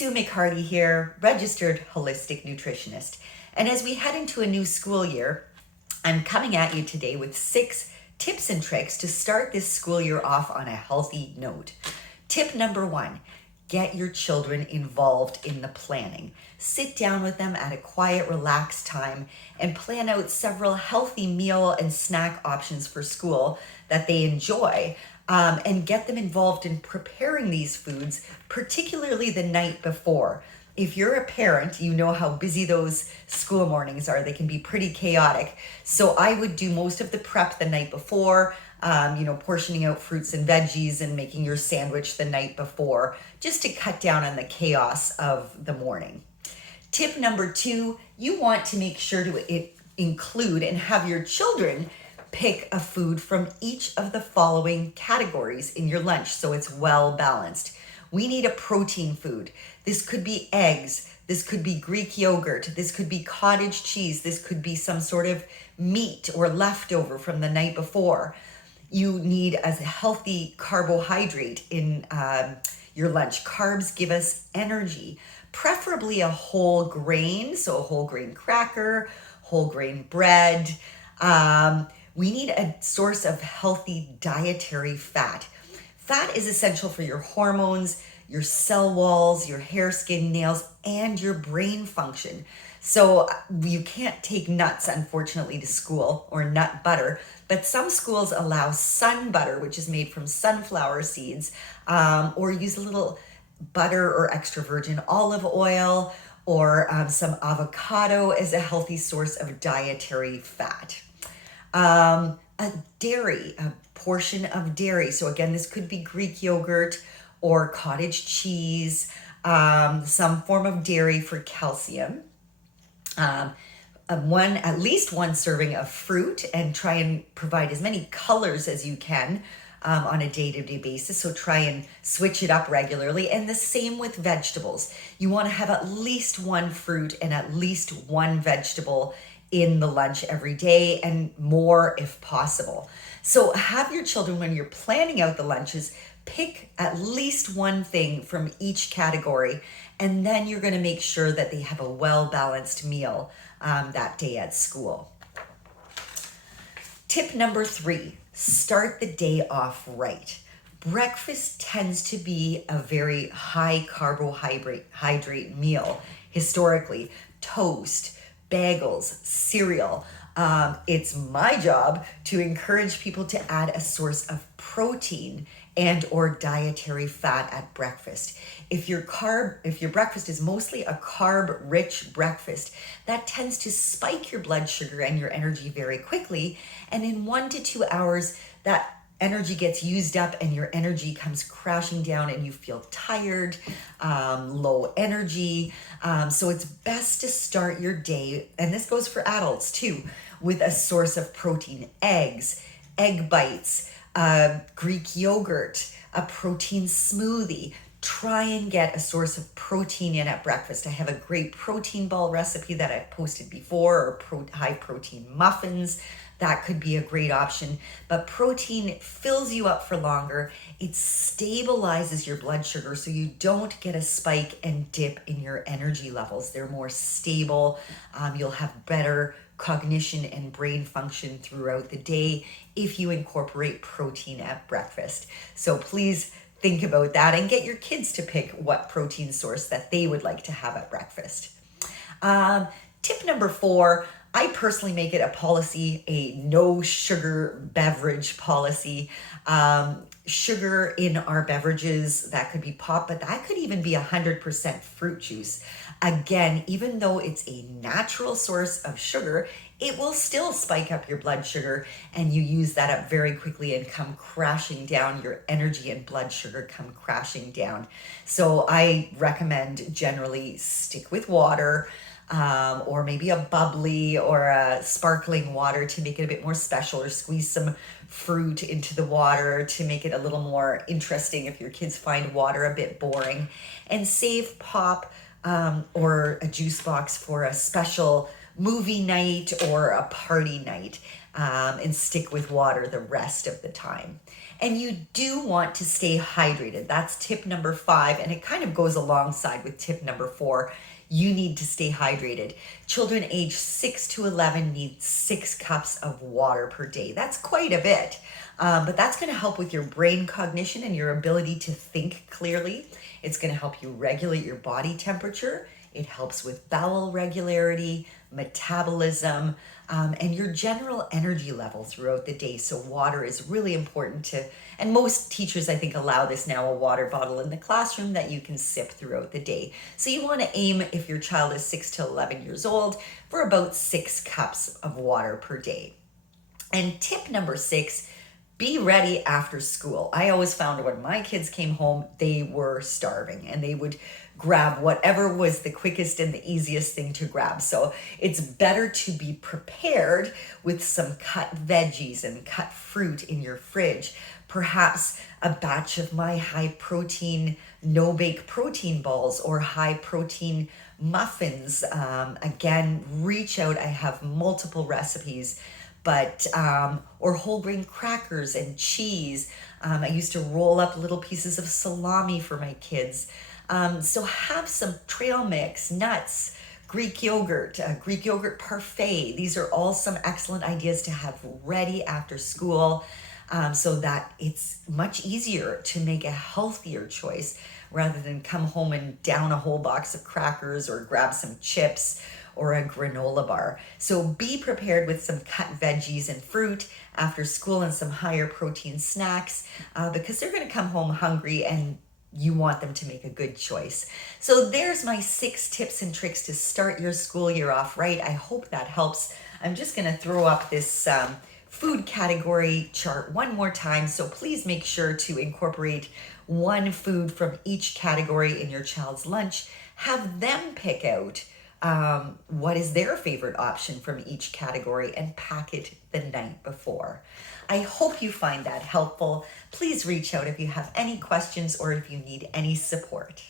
Sue McCarty here, registered holistic nutritionist. And as we head into a new school year, I'm coming at you today with 6 tips and tricks to start this school year off on a healthy note. Tip number 1, get your children involved in the planning. Sit down with them at a quiet, relaxed time and plan out several healthy meal and snack options for school that they enjoy. And get them involved in preparing these foods, particularly the night before. If you're a parent, you know how busy those school mornings are. They can be pretty chaotic. So I would do most of the prep the night before, portioning out fruits and veggies and making your sandwich the night before, just to cut down on the chaos of the morning. Tip number 2, you want to make sure to include and have your children pick a food from each of the following categories in your lunch so it's well balanced. We need a protein food. This could be eggs. This could be Greek yogurt. This could be cottage cheese. This could be some sort of meat or leftover from the night before. You need a healthy carbohydrate in your lunch. Carbs give us energy, preferably a whole grain, so a whole grain cracker, whole grain bread. We need a source of healthy dietary fat. Fat is essential for your hormones, your cell walls, your hair, skin, nails, and your brain function. So you can't take nuts, unfortunately, to school, or nut butter, but some schools allow sun butter, which is made from sunflower seeds, or use a little butter or extra virgin olive oil, or some avocado as a healthy source of dietary fat. A portion of dairy. So again, this could be Greek yogurt or cottage cheese, some form of dairy for calcium. At least one serving of fruit, and try and provide as many colors as you can on a day-to-day basis. So try and switch it up regularly. And the same with vegetables. You want to have at least one fruit and at least one vegetable in the lunch every day, and more if possible. So have your children, when you're planning out the lunches, pick at least one thing from each category, and then you're going to make sure that they have a well-balanced meal that day at school. Tip number 3, start the day off right. Breakfast tends to be a very high carbohydrate meal historically. Toast, bagels, cereal. It's my job to encourage people to add a source of protein and or dietary fat at breakfast. If your breakfast is mostly a carb-rich breakfast, that tends to spike your blood sugar and your energy very quickly. And in 1 to 2 hours, that energy gets used up and your energy comes crashing down and you feel tired, low energy. So it's best to start your day, and this goes for adults too, with a source of protein: eggs, egg bites, Greek yogurt, a protein smoothie. Try and get a source of protein in at breakfast. I have a great protein ball recipe that I've posted before, or high protein muffins. That could be a great option. But protein fills you up for longer. It stabilizes your blood sugar so you don't get a spike and dip in your energy levels. They're more stable. You'll have better cognition and brain function throughout the day if you incorporate protein at breakfast. So please think about that and get your kids to pick what protein source that they would like to have at breakfast. Tip number 4, I personally make it a policy, a no sugar beverage policy. Sugar in our beverages, that could be pop, but that could even be 100% fruit juice. Again, even though it's a natural source of sugar, it will still spike up your blood sugar, and you use that up very quickly and come crashing down. Your energy and blood sugar come crashing down. So I recommend generally stick with water, or maybe a bubbly or a sparkling water to make it a bit more special, or squeeze some fruit into the water to make it a little more interesting if your kids find water a bit boring. And save pop or a juice box for a special movie night or a party night, and stick with water the rest of the time. And you do want to stay hydrated. That's tip number 5, and it kind of goes alongside with tip number 4. You need to stay hydrated. Children age 6 to 11 need 6 cups of water per day. That's quite a bit, but that's going to help with your brain cognition and your ability to think clearly. It's going to help you regulate your body temperature. It helps with bowel regularity, metabolism, and your general energy level throughout the day. So water is really important to, and most teachers I think allow this now, a water bottle in the classroom that you can sip throughout the day. So you want to aim, if your child is 6 to 11 years old, for about 6 cups of water per day. And tip number 6, be ready after school. I always found when my kids came home, they were starving and they would grab whatever was the quickest and the easiest thing to grab. So it's better to be prepared with some cut veggies and cut fruit in your fridge. Perhaps a batch of my high protein, no bake protein balls or high protein muffins. Again, reach out. I have multiple recipes, but or whole grain crackers and cheese. I used to roll up little pieces of salami for my kids. So have some trail mix, nuts, Greek yogurt parfait. These are all some excellent ideas to have ready after school, so that it's much easier to make a healthier choice rather than come home and down a whole box of crackers or grab some chips or a granola bar. So be prepared with some cut veggies and fruit after school and some higher protein snacks, because they're going to come home hungry and you want them to make a good choice. So there's my 6 tips and tricks to start your school year off right. I hope that helps. I'm just going to throw up this food category chart one more time. So please make sure to incorporate one food from each category in your child's lunch. Have them pick out what is their favorite option from each category and pack it the night before. I hope you find that helpful. Please reach out if you have any questions or if you need any support.